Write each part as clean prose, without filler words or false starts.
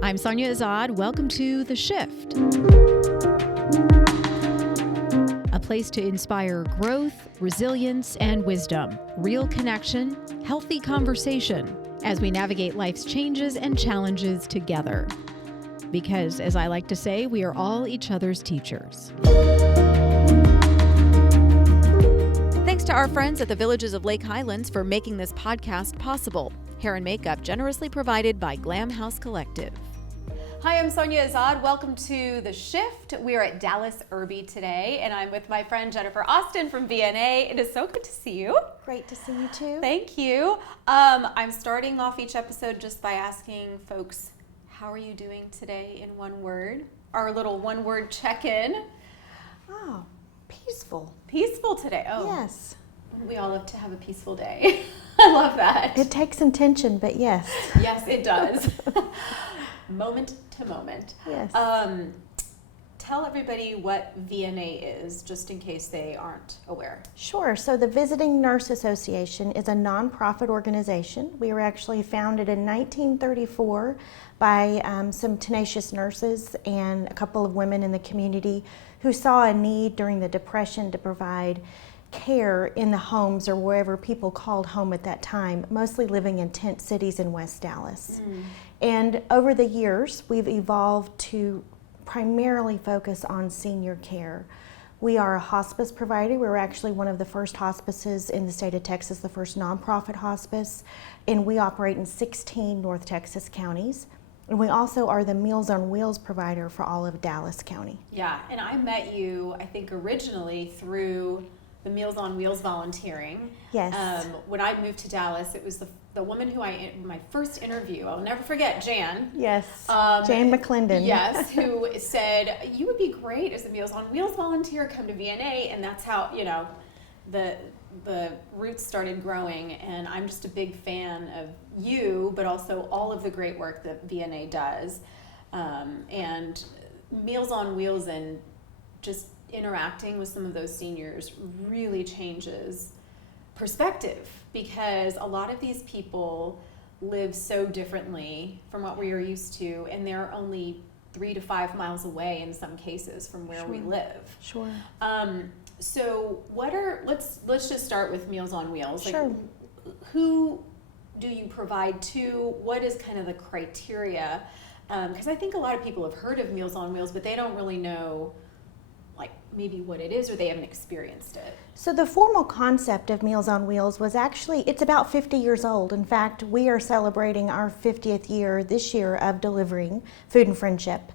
I'm Sonia Azad. Welcome to The Shift, a place to inspire growth, resilience, and wisdom, real connection, healthy conversation as we navigate life's changes and challenges together. Because, as I like to say, we are all each other's teachers. Thanks to our friends at the Villages of Lake Highlands for making this podcast possible. Hair and makeup generously provided by Glam House Collective. Hi, I'm Sonia Azad. Welcome to The Shift. We are at Dallas Irby today, and I'm with my friend Jennifer Austin from VNA. It is so good to see you. Great to see you too. Thank you. I'm starting off each episode just by asking folks, how are you doing today in one word? Our little one-word check-in. Oh, peaceful. Peaceful today. Oh, yes. We all love to have a peaceful day. I love that. It takes intention, but yes. Yes, it does. Moment to moment. Yes. Tell everybody what VNA is, just in case they aren't aware. Sure. So the Visiting Nurse Association is a nonprofit organization. We were actually founded in 1934 by some tenacious nurses and a couple of women in the community who saw a need during the Depression to provide care in the homes or wherever people called home at that time, mostly living in tent cities in West Dallas. And over the years, we've evolved to primarily focus on senior care. We are a hospice provider. We're actually one of the first hospices in the state of Texas, the first nonprofit hospice, and we operate in 16 North Texas counties. And we also are the Meals on Wheels provider for all of Dallas County. Yeah, and I met you, I think, originally through the Meals on Wheels volunteering. Yes. When I moved to Dallas, it was the woman who my first interview, I'll never forget, Jan. Yes, Jan McClendon. Yes, who said, you would be great as a Meals on Wheels volunteer, come to VNA, and that's how, the roots started growing, and I'm just a big fan of you, but also all of the great work that VNA does. And Meals on Wheels and just interacting with some of those seniors really changes perspective, because a lot of these people live so differently from what we are used to, and they're only 3 to 5 miles away in some cases from where we live. Sure. So let's just start with Meals on Wheels. Sure. Who do you provide to? What is kind of the criteria? Because I think a lot of people have heard of Meals on Wheels, but they don't really know maybe what it is, or they haven't experienced it. So the formal concept of Meals on Wheels was actually, it's about 50 years old. In fact, we are celebrating our 50th year this year of delivering food and friendship.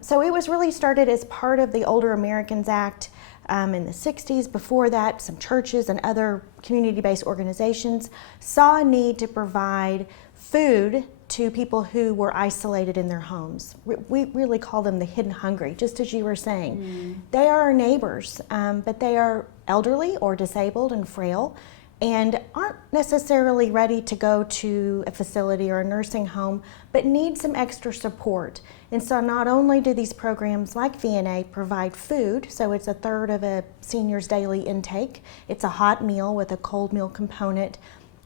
So it was really started as part of the Older Americans Act in the 60s. Before that, some churches and other community-based organizations saw a need to provide food to people who were isolated in their homes. We really call them the hidden hungry, just as you were saying. They are our neighbors, but they are elderly or disabled and frail, and aren't necessarily ready to go to a facility or a nursing home, but need some extra support. And so not only do these programs like VNA provide food, so it's a third of a senior's daily intake, it's a hot meal with a cold meal component,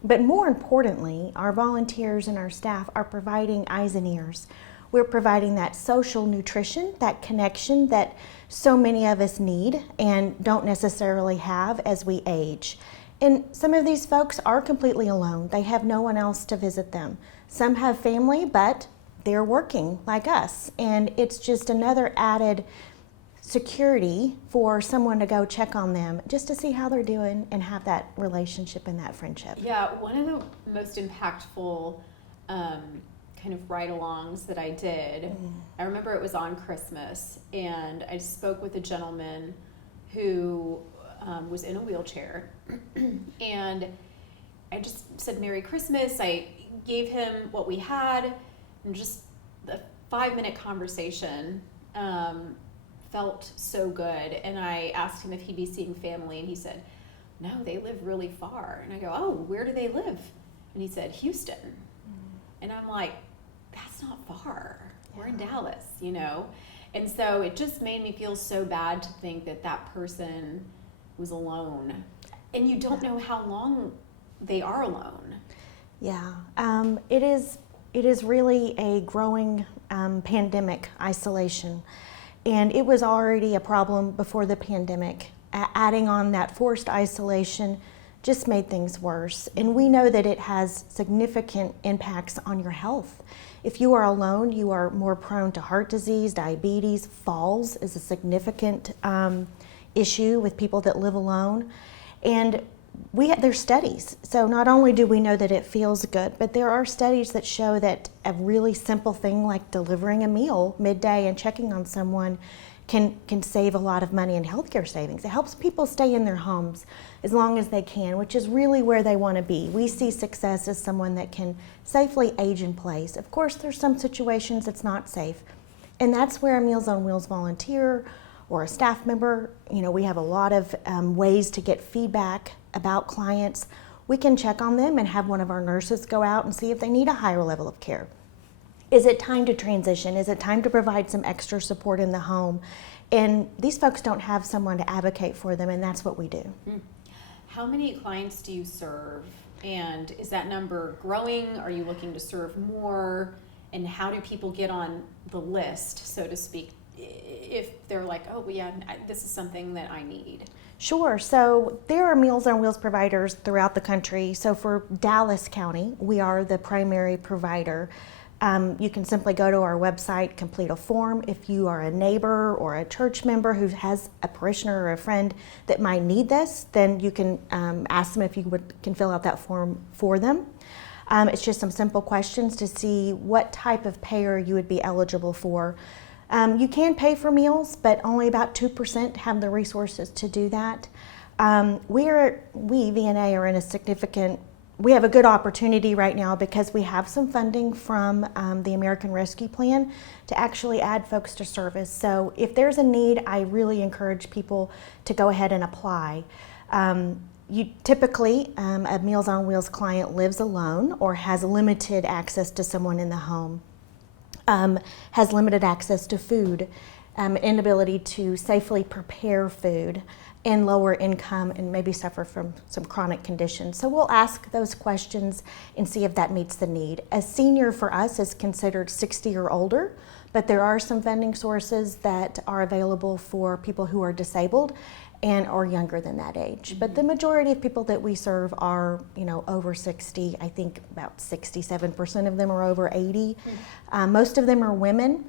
but more importantly, our volunteers and our staff are providing eyes and ears. We're providing that social nutrition, that connection that so many of us need and don't necessarily have as we age. And some of these folks are completely alone. They have no one else to visit them. Some have family, but they're working like us. And it's just another added security for someone to go check on them just to see how they're doing and have that relationship and that friendship. Yeah, one of the most impactful kind of ride-alongs that I did, I remember it was on Christmas, and I spoke with a gentleman who was in a wheelchair, and I just said Merry Christmas. I gave him what we had, and just the 5-minute conversation felt so good. And I asked him if he'd be seeing family, and he said, no, they live really far. And I go, oh, where do they live? And he said, Houston. And I'm like, that's not far. We're in Dallas, And so it just made me feel so bad to think that that person was alone. And you don't know how long they are alone. Yeah, it is It is really a growing pandemic isolation. And it was already a problem before the pandemic. Adding on that forced isolation just made things worse. And we know that it has significant impacts on your health. If you are alone, you are more prone to heart disease, diabetes. Falls is a significant issue with people that live alone. And there's studies. So not only do we know that it feels good, but there are studies that show that a really simple thing like delivering a meal midday and checking on someone can save a lot of money in healthcare savings. It helps people stay in their homes as long as they can, which is really where they want to be. We see success as someone that can safely age in place. Of course, there's some situations it's not safe, and that's where a Meals on Wheels volunteer or a staff member, we have a lot of ways to get feedback about clients. We can check on them and have one of our nurses go out and see if they need a higher level of care. Is it time to transition? Is it time to provide some extra support in the home? And these folks don't have someone to advocate for them, and that's what we do. How many clients do you serve? And is that number growing? Are you looking to serve more? And how do people get on the list, so to speak, if they're like, oh, well, yeah, this is something that I need? Sure. So there are Meals on Wheels providers throughout the country. So for Dallas County, we are the primary provider. You can simply go to our website, complete a form. If you are a neighbor or a church member who has a parishioner or a friend that might need this, then you can ask them if you can fill out that form for them. It's just some simple questions to see what type of payer you would be eligible for. You can pay for meals, but only about 2% have the resources to do that. We, VNA, are in a significant we have a good opportunity right now because we have some funding from the American Rescue Plan to actually add folks to service. So if there's a need, I really encourage people to go ahead and apply. Typically, a Meals on Wheels client lives alone or has limited access to someone in the home, has limited access to food, inability to safely prepare food, and lower income, and maybe suffer from some chronic conditions. So we'll ask those questions and see if that meets the need. A senior for us is considered 60 or older, but there are some funding sources that are available for people who are disabled and or younger than that age. But the majority of people that we serve are, over 60. I think about 67% of them are over 80. Most of them are women.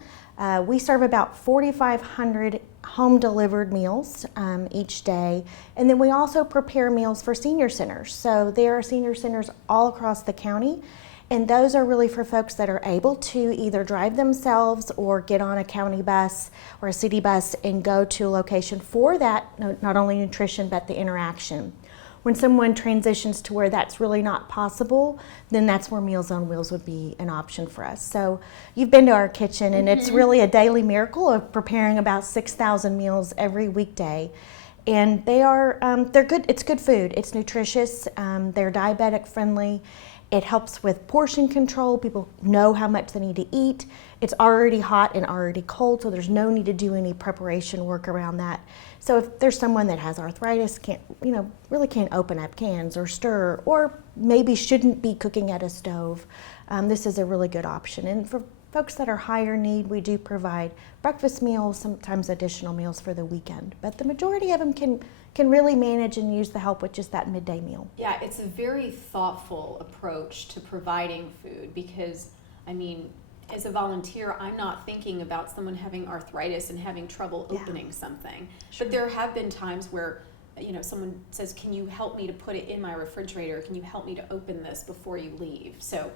We serve about 4,500 home delivered meals each day, and then we also prepare meals for senior centers. So there are senior centers all across the county, and those are really for folks that are able to either drive themselves or get on a county bus or a city bus and go to a location for that, not only nutrition but the interaction. When someone transitions to where that's really not possible, then that's where Meals on Wheels would be an option for us. So you've been to our kitchen, and it's really a daily miracle of preparing about 6,000 meals every weekday. And they're good. It's good food. It's nutritious. They're diabetic friendly. It helps with portion control. People know how much they need to eat. It's already hot and already cold, so there's no need to do any preparation work around that. So if there's someone that has arthritis, really can't open up cans or stir, or maybe shouldn't be cooking at a stove, this is a really good option. And for folks that are higher need, we do provide breakfast meals, sometimes additional meals for the weekend. But the majority of them can really manage and use the help with just that midday meal. Yeah, it's a very thoughtful approach to providing food because, as a volunteer, I'm not thinking about someone having arthritis and having trouble opening something. Sure. But there have been times where, someone says, can you help me to put it in my refrigerator? Can you help me to open this before you leave? So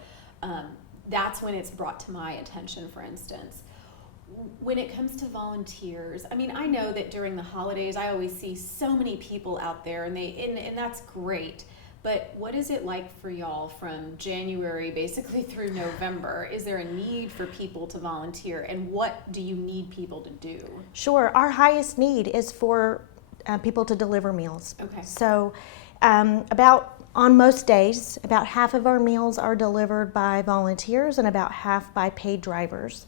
that's when it's brought to my attention, for instance. When it comes to volunteers, I know that during the holidays, I always see so many people out there, and that's great. But what is it like for y'all from January basically through November? Is there a need for people to volunteer, and what do you need people to do? Sure. Our highest need is for people to deliver meals. Okay. So on most days, about half of our meals are delivered by volunteers and about half by paid drivers.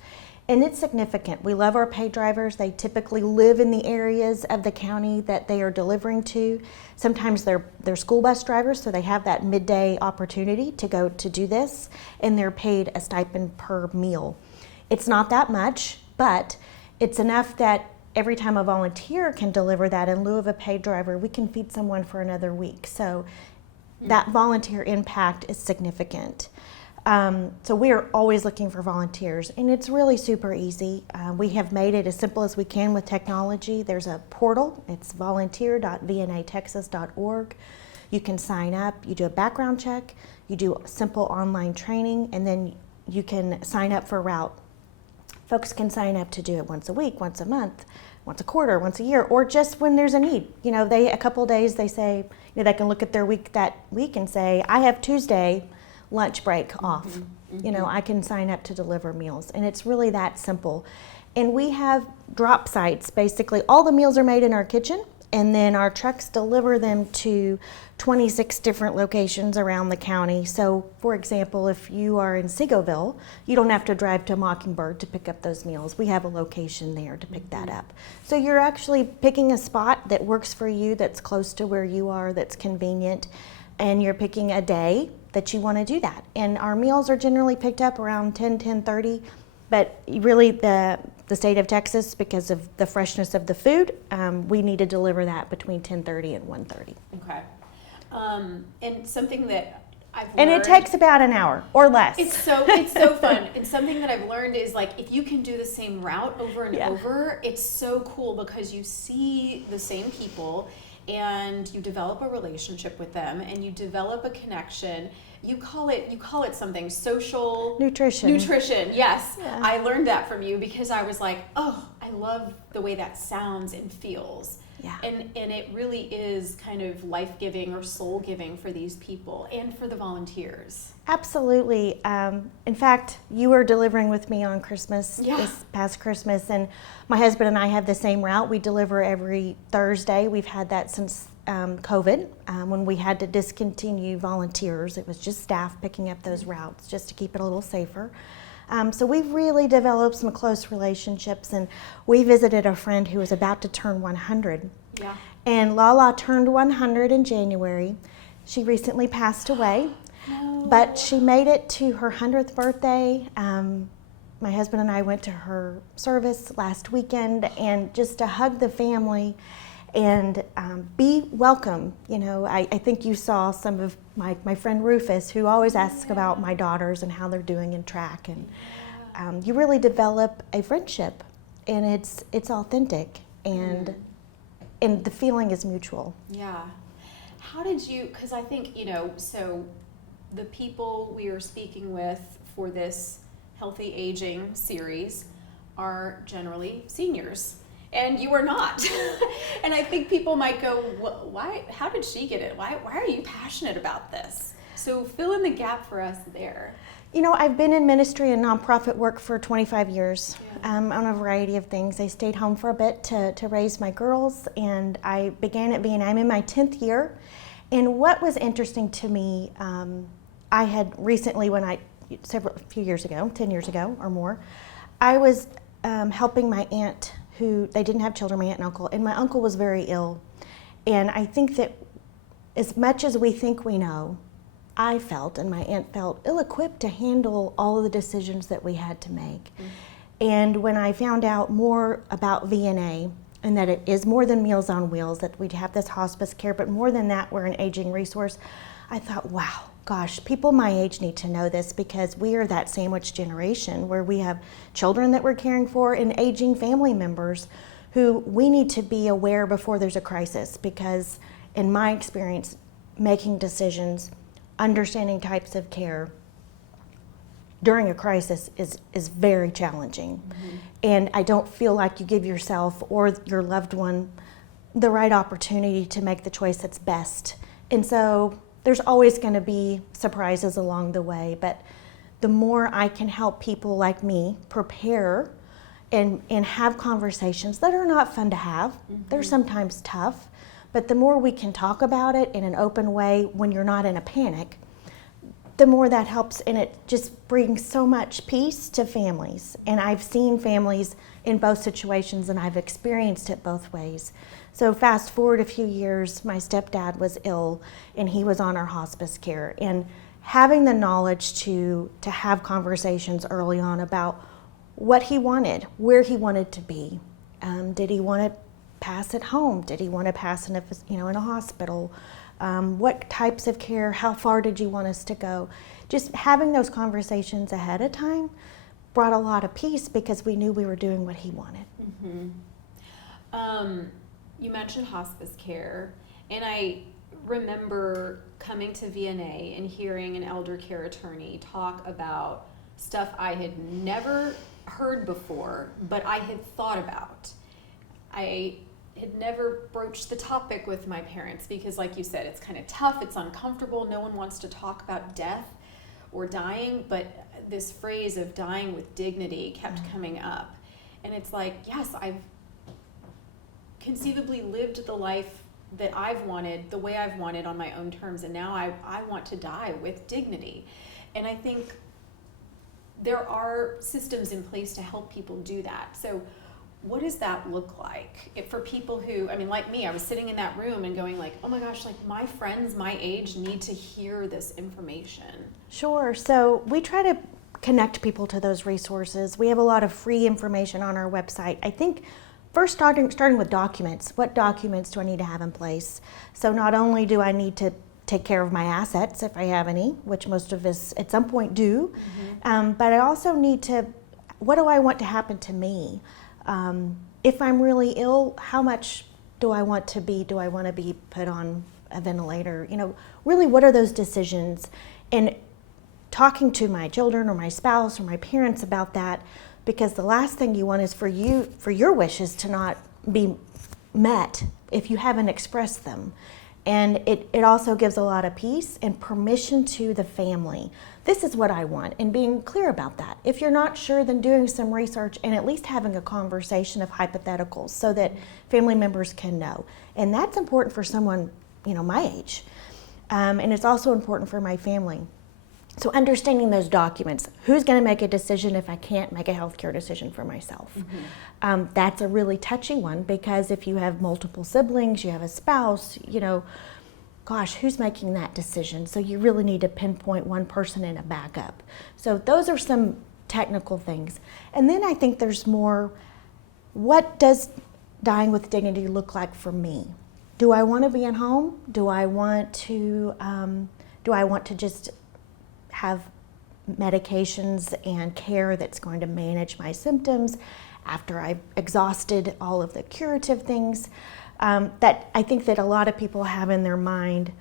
And it's significant. We love our paid drivers. They typically live in the areas of the county that they are delivering to. Sometimes they're school bus drivers, so they have that midday opportunity to go to do this, and they're paid a stipend per meal. It's not that much, but it's enough that every time a volunteer can deliver that in lieu of a paid driver, we can feed someone for another week. So that volunteer impact is significant. So we are always looking for volunteers, and it's really super easy. We have made it as simple as we can with technology. There's a portal. It's volunteer.vnatexas.org. You can sign up. You do a background check. You do simple online training, and then you can sign up for a route. Folks can sign up to do it once a week, once a month, once a quarter, once a year, or just when there's a need. You know, a couple of days they say, you know, they can look at their week that week and say, I have Tuesday lunch break off. You know, I can sign up to deliver meals, and it's really that simple. And we have drop sites. Basically, all the meals are made in our kitchen, and then our trucks deliver them to 26 different locations around the county. So, for example, if you are in Seagoville, you don't have to drive to Mockingbird to pick up those meals. We have a location there to pick that up. So you're actually picking a spot that works for you, that's close to where you are, that's convenient, and you're picking a day that you want to do that. And our meals are generally picked up around 10:30, but really the state of Texas, because of the freshness of the food, we need to deliver that between 10:30 and 1:30. Okay. And something that I've learned, and it takes about an hour or less. It's so fun. And something that I've learned is, like, if you can do the same route over and over, it's so cool because you see the same people and you develop a relationship with them and you develop a connection. You call it something, social nutrition. Yes. Yeah. I learned that from you because I was like, oh, I love the way that sounds and feels. Yeah. And it really is kind of life-giving or soul-giving for these people and for the volunteers. Absolutely. In fact, you were delivering with me on Christmas, this past Christmas, and my husband and I have the same route. We deliver every Thursday. We've had that since COVID, when we had to discontinue volunteers. It was just staff picking up those routes just to keep it a little safer. So we've really developed some close relationships, and we visited a friend who was about to turn 100. Yeah. And Lala turned 100 in January. She recently passed away, but she made it to her 100th birthday. My husband and I went to her service last weekend, and just to hug the family and be welcome. You know, I think you saw some of my friend Rufus, who always asks about my daughters and how they're doing in track, and you really develop a friendship, and it's authentic, and the feeling is mutual. Yeah. How did you, because I think, you know, so the people we are speaking with for this Healthy Aging series are generally seniors. And you are not. And I think people might go, why? How did she get it? Why are you passionate about this? So fill in the gap for us there. You know, I've been in ministry and nonprofit work for 25 years on a variety of things. I stayed home for a bit to raise my girls, and I began at VNA. I'm in my 10th year. And what was interesting to me, I had recently, a few years ago, 10 years ago or more, I was helping my aunt, who, they didn't have children, my aunt and uncle, and my uncle was very ill. And I think that as much as we think we know, I felt, and my aunt felt, ill-equipped to handle all of the decisions that we had to make. And when I found out more about VNA, and that it is more than Meals on Wheels, that we'd have this hospice care, but more than that, we're an aging resource, I thought, wow, gosh, people my age need to know this, because we are that sandwich generation where we have children that we're caring for and aging family members who we need to be aware before there's a crisis, because in my experience, making decisions, understanding types of care during a crisis is very challenging. And I don't feel like you give yourself or your loved one the right opportunity to make the choice that's best. And so there's always going to be surprises along the way, but the more I can help people like me prepare and have conversations that are not fun to have, they're sometimes tough, but the more we can talk about it in an open way when you're not in a panic, the more that helps, and it just brings so much peace to families. And I've seen families in both situations, and I've experienced it both ways. So fast forward a few years, my stepdad was ill, and he was on our hospice care. And having the knowledge to have conversations early on about what he wanted, where he wanted to be. Did he want to pass at home? Did he want to pass in a hospital? What types of care? How far did you want us to go? Just having those conversations ahead of time brought a lot of peace because we knew we were doing what he wanted. Mm-hmm. You mentioned hospice care, and I remember coming to VNA and hearing an elder care attorney talk about stuff I had never heard before, but I had thought about. I had never broached the topic with my parents because, like you said, it's kind of tough, it's uncomfortable, no one wants to talk about death or dying, but this phrase of dying with dignity kept coming up. And it's like, yes, I've conceivably lived the life that I've wanted, the way I've wanted on my own terms, and now I want to die with dignity. And I think there are systems in place to help people do that. So what does that look like for people who, I mean, like me, I was sitting in that room and going like, oh my gosh, like my friends my age need to hear this information. Sure. So we try to connect people to those resources. We have a lot of free information on our website. I think first starting with documents. What documents do I need to have in place? So not only do I need to take care of my assets if I have any, which most of us at some point do, but I also need to, what do I want to happen to me? If I'm really ill, how much do I want to be put on a ventilator? You know, really what are those decisions? And talking to my children or my spouse or my parents about that, because the last thing you want is for your wishes to not be met if you haven't expressed them. And it also gives a lot of peace and permission to the family. This is what I want, and being clear about that. If you're not sure, then doing some research and at least having a conversation of hypotheticals so that family members can know. And that's important for someone, my age. And it's also important for my family. So understanding those documents, who's going to make a decision if I can't make a healthcare decision for myself? That's a really touchy one because if you have multiple siblings, you have a spouse, gosh, who's making that decision? So you really need to pinpoint one person and a backup. So those are some technical things. And then I think there's more, what does dying with dignity look like for me? Do I want to be at home? Do I want to just have medications and care that's going to manage my symptoms after I've exhausted all of the curative things? That I think that a lot of people have in their mind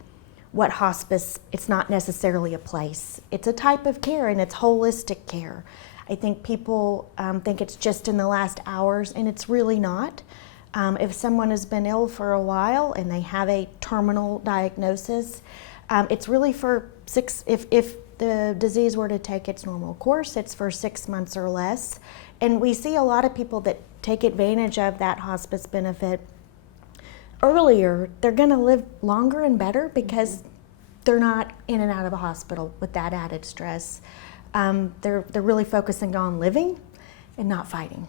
what hospice, it's not necessarily a place. It's a type of care and it's holistic care. I think people think it's just in the last hours, and it's really not. If someone has been ill for a while and they have a terminal diagnosis, it's really for if the disease were to take its normal course, it's for 6 months or less. And we see a lot of people that take advantage of that hospice benefit earlier. They're going to live longer and better because they're not in and out of a hospital with that added stress. They're really focusing on living and not fighting.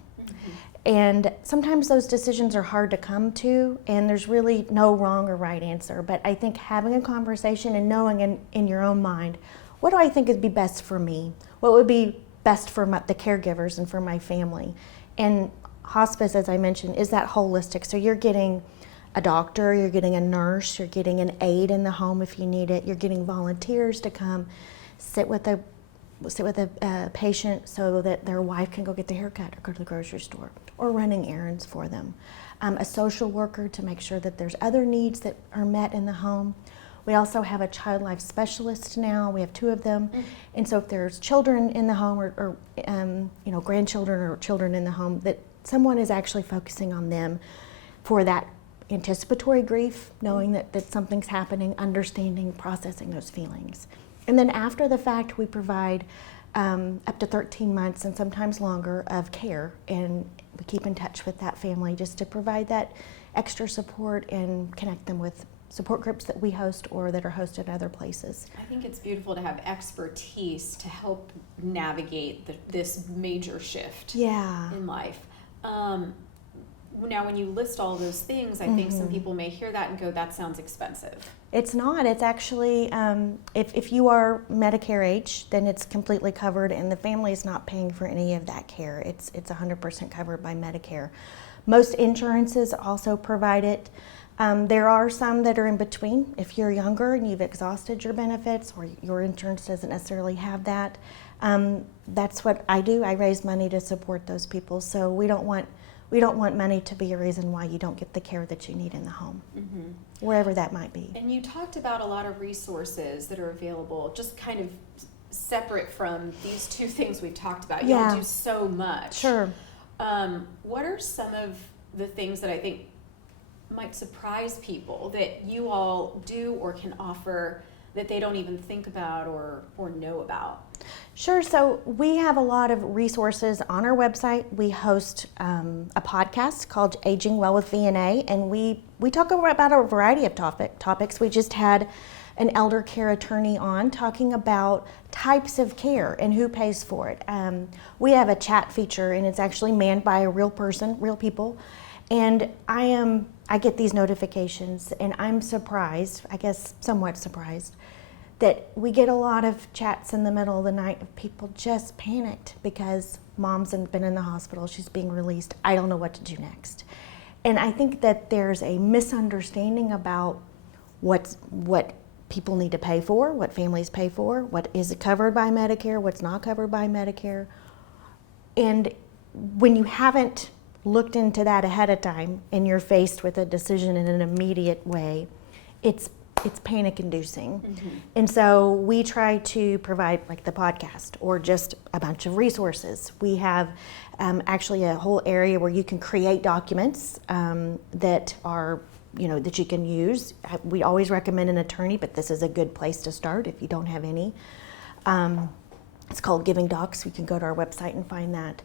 And sometimes those decisions are hard to come to, and there's really no wrong or right answer. But I think having a conversation and knowing in your own mind, what do I think would be best for me? What would be best for the caregivers and for my family? And hospice, as I mentioned, is that holistic. So you're getting a doctor, you're getting a nurse, you're getting an aide in the home if you need it, you're getting volunteers to come sit with a patient so that their wife can go get their haircut or go to the grocery store, or running errands for them. A social worker to make sure that there's other needs that are met in the home. We also have a child life specialist now. We have 2 of them. And so if there's children in the home or grandchildren or children in the home, that someone is actually focusing on them for that anticipatory grief, knowing that something's happening, understanding, processing those feelings. And then after the fact, we provide up to 13 months and sometimes longer of care, and we keep in touch with that family just to provide that extra support and connect them with support groups that we host or that are hosted other places. I think it's beautiful to have expertise to help navigate this major shift in life. Now, when you list all those things, I think some people may hear that and go, that sounds expensive. It's not. It's actually, if you are Medicare age, then it's completely covered, and the family is not paying for any of that care. It's 100% covered by Medicare. Most insurances also provide it. There are some that are in between. If you're younger and you've exhausted your benefits, or your insurance doesn't necessarily have that, that's what I do. I raise money to support those people. So we don't want money to be a reason why you don't get the care that you need in the home, wherever that might be. And you talked about a lot of resources that are available, just kind of separate from these two things we've talked about. You do so much. Sure. What are some of the things that I think might surprise people that you all do or can offer that they don't even think about or know about? Sure. So we have a lot of resources on our website. We host a podcast called Aging Well with VNA, and we talk about a variety of topics. We just had an elder care attorney on talking about types of care and who pays for it. We have a chat feature, and it's actually manned by a real person, real people. And I get these notifications, and I'm surprised, I guess somewhat surprised, that we get a lot of chats in the middle of the night of people just panicked because mom's been in the hospital, she's being released, I don't know what to do next. And I think that there's a misunderstanding about what people need to pay for, what families pay for, what is covered by Medicare, what's not covered by Medicare. And when you haven't looked into that ahead of time and you're faced with a decision in an immediate way, it's panic inducing. And so we try to provide like the podcast or just a bunch of resources. We have actually a whole area where you can create documents that are, that you can use. We always recommend an attorney, but this is a good place to start if you don't have any. It's called Giving Docs. You can go to our website and find that.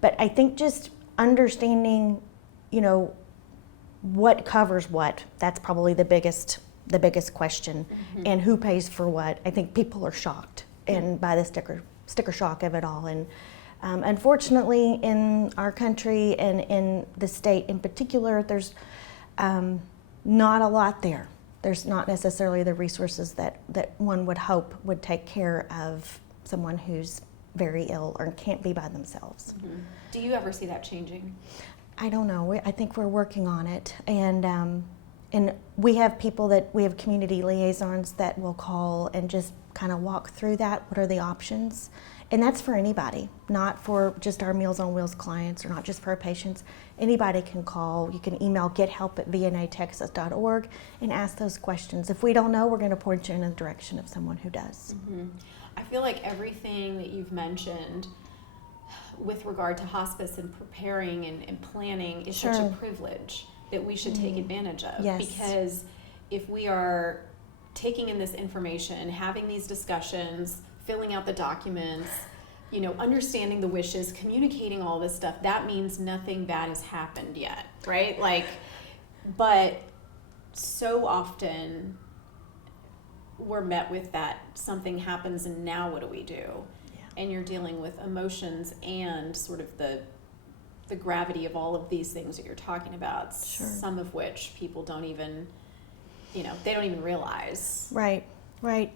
But I think just understanding, what covers what, that's probably the biggest question, and who pays for what. I think people are shocked and by the sticker shock of it all. And unfortunately, in our country and in the state in particular, there's not a lot there. There's not necessarily the resources that one would hope would take care of someone who's very ill or can't be by themselves. Do you ever see that changing? I don't know. I think we're working on it, and we have community liaisons that will call and just kind of walk through that. What are the options? And that's for anybody, not for just our Meals on Wheels clients or not just for our patients. Anybody can call. You can email gethelp@vnatexas.org and ask those questions. If we don't know, we're going to point you in the direction of someone who does. I feel like everything that you've mentioned with regard to hospice and preparing and planning is such a privilege that we should take advantage of. Yes. Because if we are taking in this information, having these discussions, filling out the documents, understanding the wishes, communicating all this stuff, that means nothing bad has happened yet, right? But so often we're met with that something happens and now what do we do? And you're dealing with emotions and sort of the gravity of all of these things that you're talking about, some of which people don't even, they don't even realize. Right.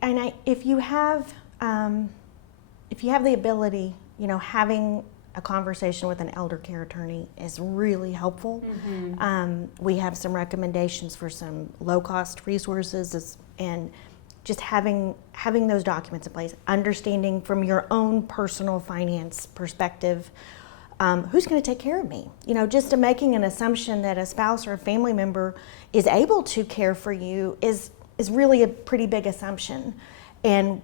And if you have the ability, having a conversation with an elder care attorney is really helpful. We have some recommendations for some low-cost resources, and just having those documents in place, understanding from your own personal finance perspective, who's going to take care of me? Just making an assumption that a spouse or a family member is able to care for you is really a pretty big assumption. And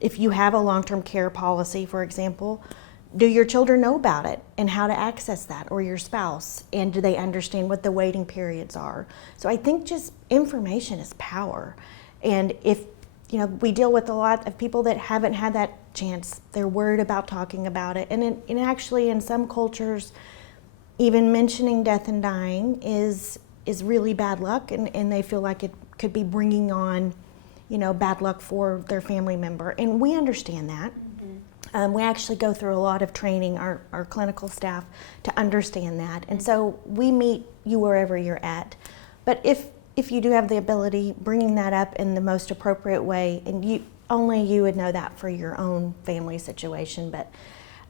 if you have a long-term care policy, for example, do your children know about it and how to access that, or your spouse, and do they understand what the waiting periods are? So I think just information is power. And if we deal with a lot of people that haven't had that chance, they're worried about talking about it. And actually in some cultures, even mentioning death and dying is is really bad luck, and they feel like it could be bringing on, bad luck for their family member. And we understand that. We actually go through a lot of training, our clinical staff, to understand that. And so we meet you wherever you're at. But if you do have the ability, bringing that up in the most appropriate way, and only you would know that for your own family situation. But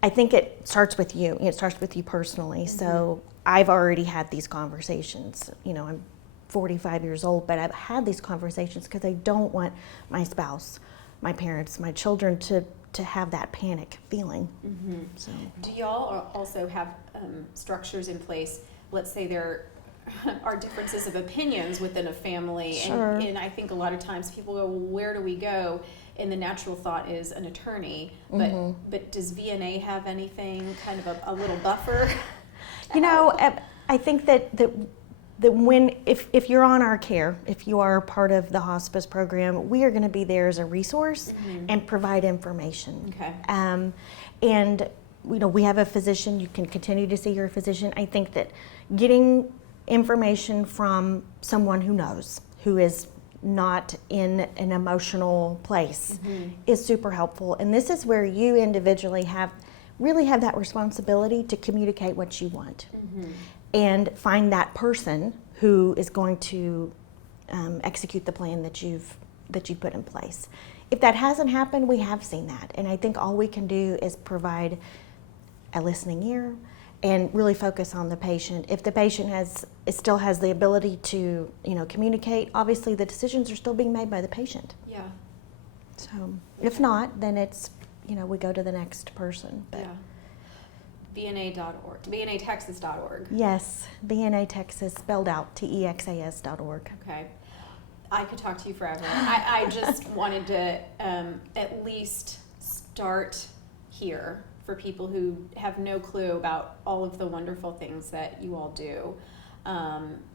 I think it starts with you. It starts with you personally. So I've already had these conversations. I'm 45 years old, but I've had these conversations because I don't want my spouse, my parents, my children to have that panic feeling. So, do y'all also have structures in place? Let's say there are differences of opinions within a family. Sure. And I think a lot of times people go, well, where do we go? And the natural thought is an attorney. But does VNA have anything, kind of a little buffer? I think that when if you're on our care, if you are part of the hospice program, we are going to be there as a resource and provide information. Okay. And we have a physician. You can continue to see your physician. I think that getting information from someone who knows, who is not in an emotional place, is super helpful. And this is where you individually really have that responsibility to communicate what you want. And find that person who is going to execute the plan that you've put in place. If that hasn't happened, we have seen that, and I think all we can do is provide a listening ear and really focus on the patient. If the patient still has the ability to communicate, obviously the decisions are still being made by the patient. Yeah. So if not, then it's we go to the next person. But yeah. VNA.org, VNATexas.org. Yes, VNA Texas, spelled out, TEXAS.org. Okay. I could talk to you forever. I just wanted to at least start here for people who have no clue about all of the wonderful things that you all do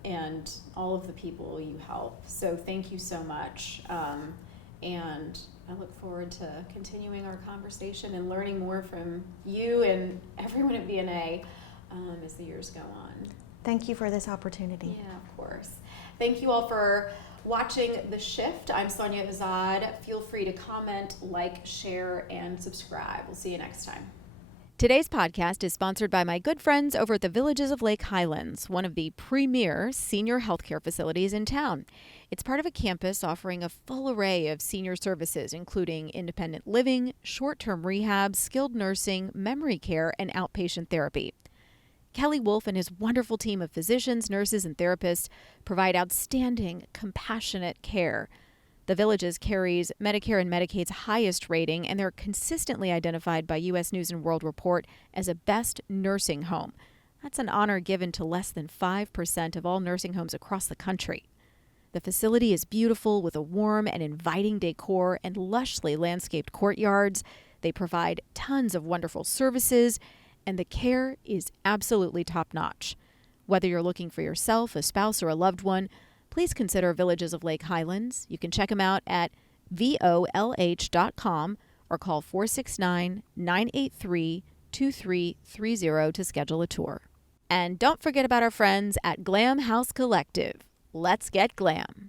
and all of the people you help. So thank you so much. And I look forward to continuing our conversation and learning more from you and everyone at VNA as the years go on. Thank you for this opportunity. Yeah, of course. Thank you all for watching The Shift. I'm Sonia Azad. Feel free to comment, like, share, and subscribe. We'll see you next time. Today's podcast is sponsored by my good friends over at the Villages of Lake Highlands, one of the premier senior healthcare facilities in town. It's part of a campus offering a full array of senior services, including independent living, short-term rehab, skilled nursing, memory care, and outpatient therapy. Kelly Wolf and his wonderful team of physicians, nurses, and therapists provide outstanding, compassionate care. The Villages carries Medicare and Medicaid's highest rating, and they're consistently identified by U.S. News & World Report as a best nursing home. That's an honor given to less than 5% of all nursing homes across the country. The facility is beautiful with a warm and inviting decor and lushly landscaped courtyards. They provide tons of wonderful services, and the care is absolutely top-notch. Whether you're looking for yourself, a spouse, or a loved one, please consider Villages of Lake Highlands. You can check them out at volh.com or call 469-983-2330 to schedule a tour. And don't forget about our friends at Glam House Collective. Let's get glam.